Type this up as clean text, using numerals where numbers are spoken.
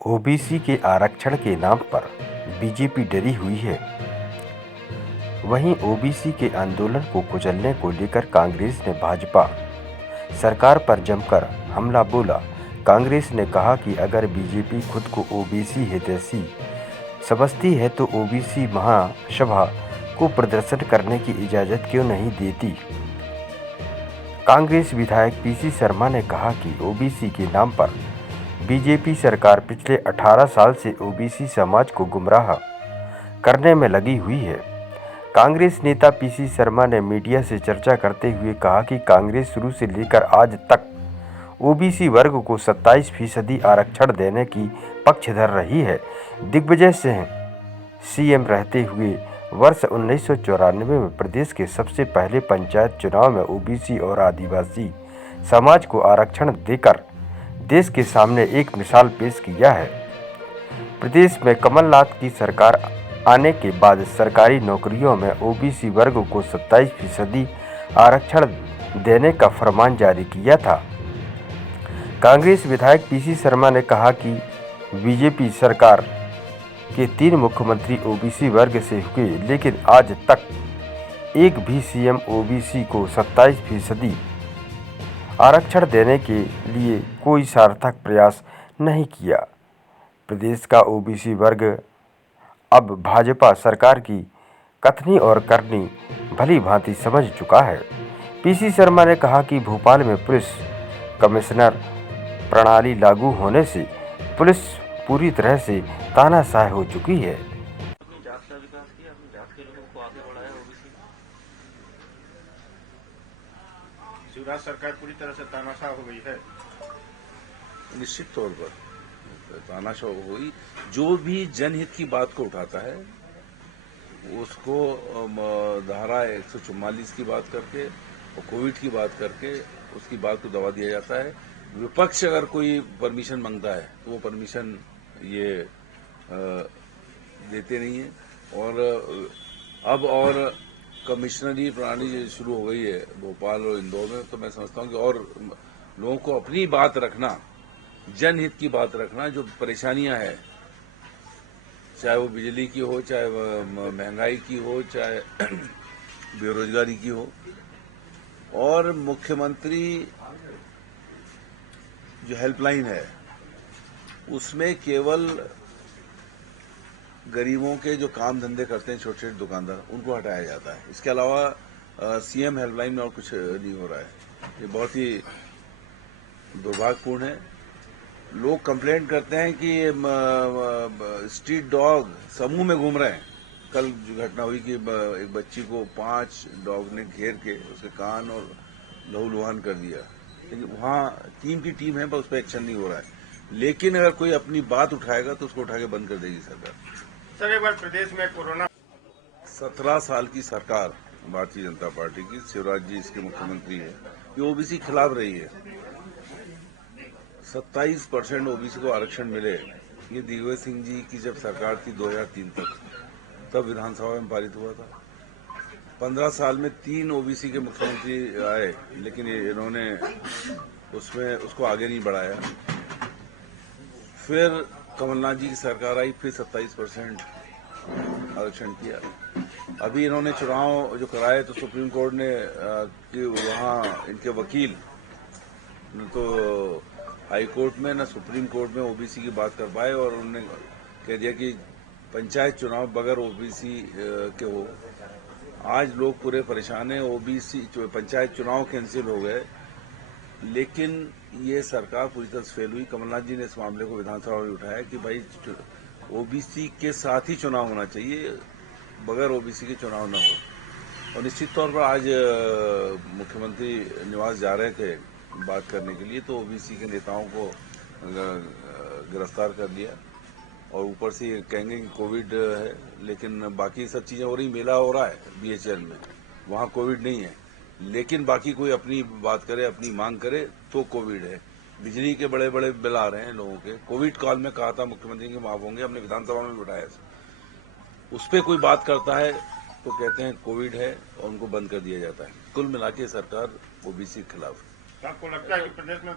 OBC के आरक्षण के नाम पर बीजेपी डरी हुई है। वहीं ओबीसी के आंदोलन को कुचलने को लेकर कांग्रेस ने भाजपा सरकार पर जमकर हमला बोला। कांग्रेस ने कहा कि अगर बीजेपी खुद को ओबीसी हितैषी समझती है तो ओबीसी महासभा को प्रदर्शन करने की इजाज़त क्यों नहीं देती। कांग्रेस विधायक पीसी शर्मा ने कहा कि ओबीसी के नाम पर बीजेपी सरकार पिछले 18 साल से ओबीसी समाज को गुमराह करने में लगी हुई है। कांग्रेस नेता पीसी शर्मा ने मीडिया से चर्चा करते हुए कहा कि कांग्रेस शुरू से लेकर आज तक ओबीसी वर्ग को 27% आरक्षण देने की पक्षधर रही है। दिग्विजय सिंह सीएम रहते हुए वर्ष 1994 में प्रदेश के सबसे पहले पंचायत चुनाव में ओबीसी और आदिवासी समाज को आरक्षण देकर देश के सामने एक मिसाल पेश किया है। प्रदेश में कमलनाथ की सरकार आने के बाद सरकारी नौकरियों में ओबीसी वर्ग को 27% आरक्षण देने का फरमान जारी किया था। कांग्रेस विधायक पीसी शर्मा ने कहा कि बीजेपी सरकार के 3 मुख्यमंत्री ओबीसी वर्ग से हुए, लेकिन आज तक एक भी सीएम ओबीसी को 27% आरक्षण देने के लिए कोई सार्थक प्रयास नहीं किया। प्रदेश का ओबीसी वर्ग अब भाजपा सरकार की कथनी और करनी भली भांति समझ चुका है। पीसी शर्मा ने कहा कि भोपाल में पुलिस कमिश्नर प्रणाली लागू होने से पुलिस पूरी तरह से तानाशाह हो चुकी है। अपनी जात का विकास किया, अपनी जात के लोगों को आगे बढ़ाया ओबीसी। शिवराज सरकार पूरी तरह से तानाशाह हो गई है। निश्चित तौर पर तानाशाह हो गई। जो भी जनहित की बात को उठाता है उसको धारा 144 की बात करके और कोविड की बात करके उसकी बात को दबा दिया जाता है। विपक्ष अगर कोई परमिशन मांगता है तो वो परमिशन ये देते नहीं है। और कमिश्नरी प्रणाली शुरू हो गई है भोपाल और इंदौर में, तो मैं समझता हूं कि और लोगों को अपनी बात रखना, जनहित की बात रखना, जो परेशानियां हैं, चाहे वो बिजली की हो, चाहे महंगाई की हो, चाहे बेरोजगारी की हो, और मुख्यमंत्री जो हेल्पलाइन है उसमें केवल गरीबों के जो काम धंधे करते हैं, छोटे छोटे दुकानदार, उनको हटाया जाता है। इसके अलावा सीएम हेल्पलाइन में और कुछ नहीं हो रहा है। ये बहुत ही दुर्भाग्यपूर्ण है। लोग कंप्लेंट करते हैं कि स्ट्रीट डॉग समूह में घूम रहे हैं। कल जो घटना हुई कि एक बच्ची को 5 डॉग ने घेर के उसके कान और लहूलुहान कर दिया, लेकिन वहां टीम है, पर उस पर एक्शन नहीं हो रहा है। लेकिन अगर कोई अपनी बात उठाएगा तो उसको उठा के बंद कर देगी सरकार। सर, एक बार प्रदेश में कोरोना 17 साल की सरकार भारतीय जनता पार्टी की, शिवराज जी इसके मुख्यमंत्री है, ये ओबीसी खिलाफ रही है। 27% ओबीसी को आरक्षण मिले, ये दिग्विजय सिंह जी की जब सरकार थी 2003 तक, तब विधानसभा में पारित हुआ था। 15 साल में 3 ओबीसी के मुख्यमंत्री आए, लेकिन इन्होंने उसको आगे नहीं बढ़ाया। फिर कमलनाथ जी की सरकार आई, फिर 27% आरक्षण किया। अभी इन्होंने चुनाव जो कराए तो सुप्रीम कोर्ट ने कि वहाँ इनके वकील न तो हाई कोर्ट में न सुप्रीम कोर्ट में ओबीसी की बात कर पाए, और उन्होंने कह दिया कि पंचायत चुनाव बगैर ओबीसी के हो। आज लोग पूरे परेशान हैं। ओबीसी पंचायत चुनाव कैंसिल हो गए, लेकिन ये सरकार पूरी तरह से फेल हुई। कमलनाथ जी ने इस मामले को विधानसभा में उठाया कि भाई ओबीसी के साथ ही चुनाव होना चाहिए, बगैर ओबीसी के चुनाव न हो। और निश्चित तौर पर आज मुख्यमंत्री निवास जा रहे थे बात करने के लिए, तो ओबीसी के नेताओं को गिरफ्तार कर लिया, और ऊपर से ये कहेंगे कि कोविड है, लेकिन बाकी सब चीजें हो रही। मेला हो रहा है बीएचएल में, वहां कोविड नहीं है, लेकिन बाकी कोई अपनी बात करे, अपनी मांग करे तो कोविड है। बिजली के बड़े बड़े बिल आ रहे हैं लोगों के। कोविड काल में कहा था मुख्यमंत्री के माफ होंगे, हमने विधानसभा में बिठाया, उस पर कोई बात करता है तो कहते हैं कोविड है और उनको बंद कर दिया जाता है। कुल मिला के सरकार ओबीसी के खिलाफ है। आपको लगता है कि प्रदेश में